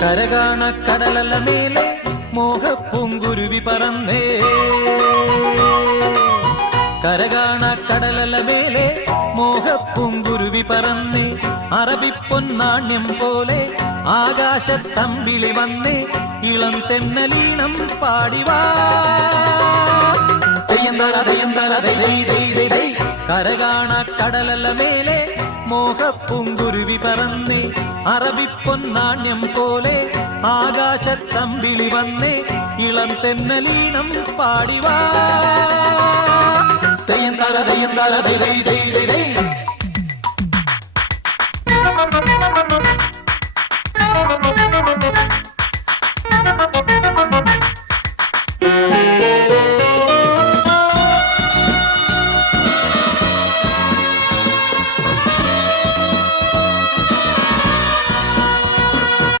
കരകാണ കടലല മേലെ മോഹപ്പൂങ്കുരുവി പറന്നേ കരകാണ കടലല മേലെ മോഹപ്പൂങ്കുരുവി പറന്നേ അറബിപ്പൊന്നാണ്യം പോലെ ആകാശത്തമ്പിളി വന്നേ ഇളം തെന്നലീണം പാടിവാ കരകാണ കടലല മേലെ മോഹപ്പൂങ്കുരുവി പറന്നേ അറബിപ്പൊന്നാണ്യം പോലെ ആകാശത്തമ്പിളി വന്നേ ഇളം തെന്നലീണം പാടിവാ